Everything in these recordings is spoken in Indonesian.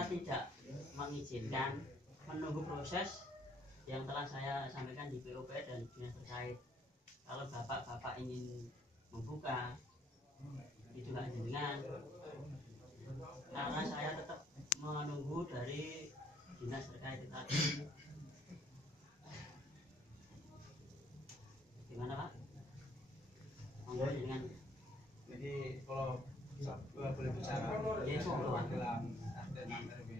saya tidak mengizinkan, menunggu proses yang telah saya sampaikan di POP dan dinas terkait. Kalau bapak-bapak ingin membuka itu hak jenengan, karena saya tetap menunggu dari dinas terkait tadi. Gimana Pak? Monggo dengan jadi kalau boleh bicara ya soal dalam RT 6 RW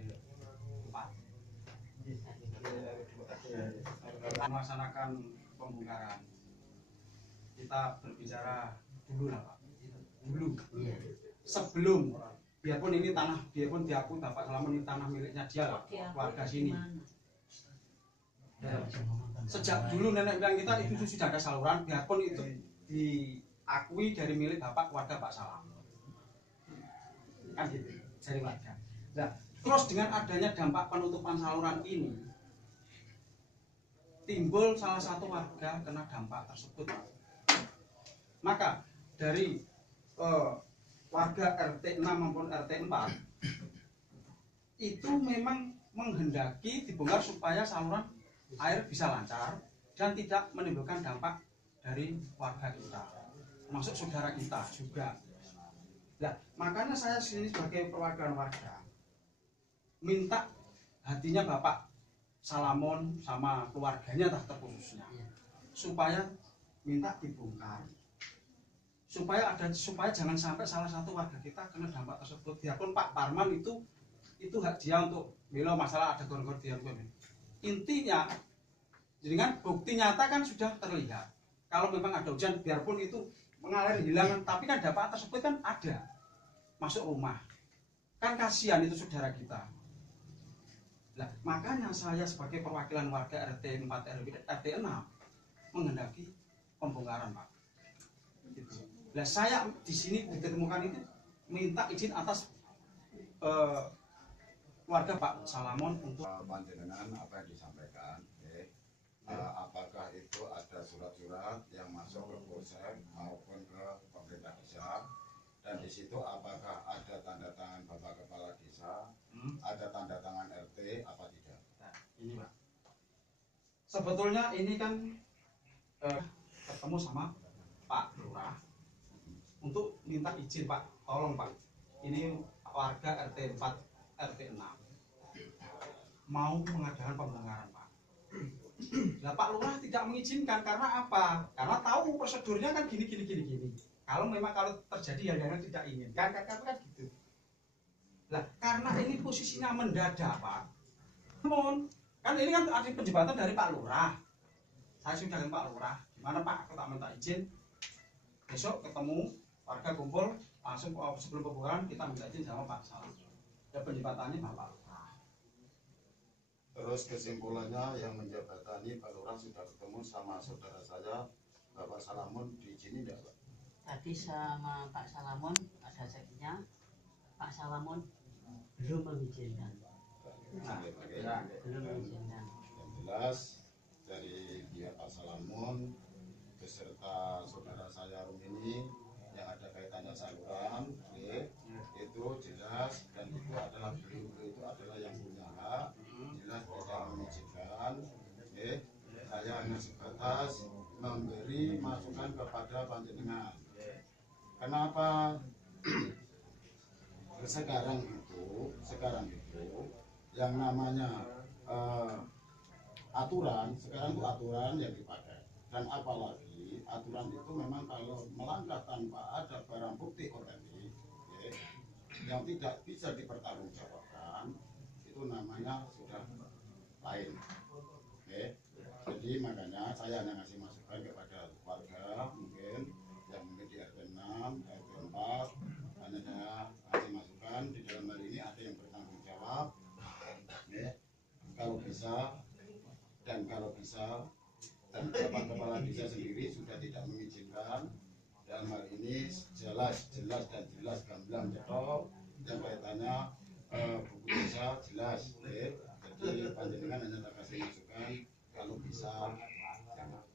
4 melaksanakan pembongkaran, kita berbicara dulu lah Pak, dulu sebelum, biarpun ini tanah, biarpun diakui Bapak Salamun ini tanah miliknya dia lah, warga sini. Sejak dulu nenek moyang kita itu sudah ada saluran, biarpun itu diakui dari milik Bapak warga Pak Salamun, kan gitu, dari warga. Nah, terus dengan adanya dampak penutupan saluran ini, timbul salah satu warga kena dampak tersebut. Maka dari warga RT 6 maupun RT 4 itu memang menghendaki dibongkar supaya saluran air bisa lancar dan tidak menimbulkan dampak dari warga kita, termasuk saudara kita juga. Nah, makanya saya sini sebagai perwakilan warga minta hatinya Bapak Salamun sama keluarganya terkhususnya supaya minta dibongkar, supaya jangan sampai salah satu warga kita kena dampak tersebut. Biarpun Pak Parman itu hak dia untuk bela masalah ada gor-gor dia. Intinya dengan bukti nyata kan sudah terlihat. Kalau memang ada hujan, biarpun itu mengalir hilang, tapi kan dampak tersebut kan ada masuk rumah. Kan kasihan itu saudara kita. Nah, makanya saya sebagai perwakilan warga RT 4 RT 6 menghendaki pembongkaran Pak. Gitu. Nah, saya di sini ditemukan itu minta izin atas warga Pak Salamun untuk panjenengan apa yang disampaikan. Apakah itu ada surat-surat yang masuk ke Polsek maupun ke pemerintah desa, dan di situ apakah ada tanda tangan Bapak Kepala Desa, ada tanda tangan RT apa tidak? Nah, ini Pak. Sebetulnya ini kan ketemu sama Pak Lurah untuk minta izin Pak, tolong Pak. Ini warga RT 4 RT 6 mau mengadakan pembongkaran Pak. Nah, Pak Lurah tidak mengizinkan karena apa? Karena tahu prosedurnya kan gini. Kalau memang terjadi hal yang tidak inginkan kan gitu. Nah, karena ini posisinya mendadak Pak. Namun, kan ini kan ada penjembatan dari Pak Lurah. Saya sudah dengan Pak Lurah. Gimana Pak? Aku tak minta izin. Besok ketemu warga kumpul langsung sebelum pembongkaran kita minta izin sama Pak Salamun. Ya penjembatannya Bapak Lurah. Terus kesimpulannya yang menjabatani Pak Lurah sudah ketemu sama saudara saya Bapak Salamun, diizini tidak Pak? tadi sama Pak Salamun ada sekinya, Pak Salamun belum mengizinkan. Belum mengizinkan. Yang jelas dari pihak Pak Salamun beserta saudara saya Rumini yang ada kaitannya saluran, itu jelas, dan itu adalah beliau itu adalah yang punya hak, jelas tidak mengizinkan. Saya hanya sebatas memberi masukan kepada panjenengan. Kenapa sekarang itu yang namanya aturan, sekarang itu aturan yang dipakai, dan apalagi aturan itu memang kalau melanggar tanpa ada barang bukti otentik yang tidak bisa dipertanggungjawabkan, itu namanya sudah lain. Jadi makanya saya hanya ngasih masukan kepada warga mungkin yang di RT 6, RT 4, hanya saya ngasih masukan di dalam hal ini ada yang bertanggung jawab, kalau bisa dan Bapak Kepala Desa sendiri sudah tidak mengizinkan. Dalam hal ini jelas gamblang cetok yang kaitannya buku desa jelas. Jadi panjenengan hanya tak kasih masukan kalau bisa jangan.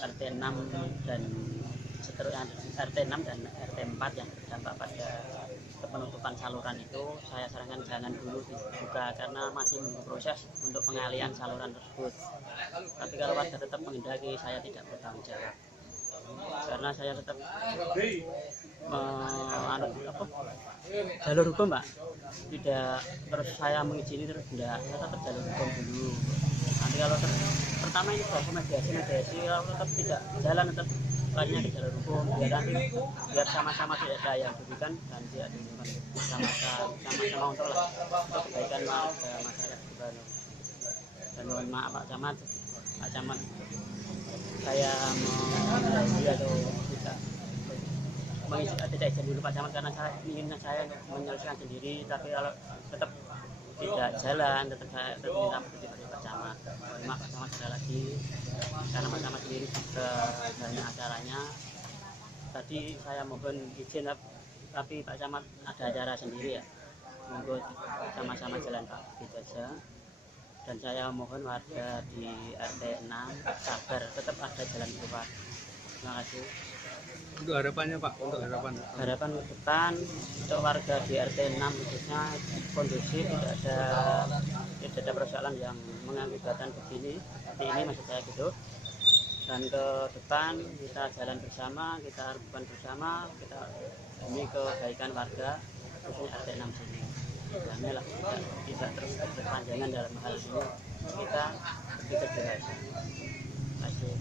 RT 6 dan seterusnya, RT 6 dan RT 4 yang berdampak pada penutupan saluran itu saya sarankan jangan dulu dibuka karena masih menunggu proses untuk pengalian saluran tersebut. Tapi kalau warga tetap menghendaki, saya tidak bertanggung jawab karena saya tetap menganut jalur hukum, Pak. Tidak terus saya mengizini terus tidak, tetap jalur hukum dulu. Nanti kalau pertama ini proses mediasi kalau tetap tidak jalan, tetap lainnya di jalur hukum biar sama-sama tidak ada yang dirugikan dan tidak dirugikan, sama-sama untuk kebaikan warga masyarakat juga. Dan mohon maaf Pak Camat, saya menjadi atau tidak izin dulu Pak Camat karena saya ingin saya menyelesaikan sendiri, tapi kalau tetap tidak jalan tetap minta petunjuk dari Pak Camat. Mohon maaf Pak Camat sekali lagi karena Pak Camat sendiri juga banyak acaranya. Tadi saya mohon izin tapi Pak Camat ada acara sendiri ya, monggo sama-sama jalan Pak saja. Dan saya mohon warga di RT 6 sabar, tetap ada jalan keluar. Terima kasih. Untuk harapannya Pak, untuk harapan. Harapan ke depan untuk warga di RT 6 khususnya kondusif, tidak ada persoalan yang mengakibatkan begini seperti ini, maksud saya gitu. Dan ke depan kita jalan bersama, kita lakukan bersama, kita demi kebaikan warga khususnya RT 6 sini. Damilah tidak terus berkepanjangan dalam hal ini, kita berpikir dewasa. Terima kasih.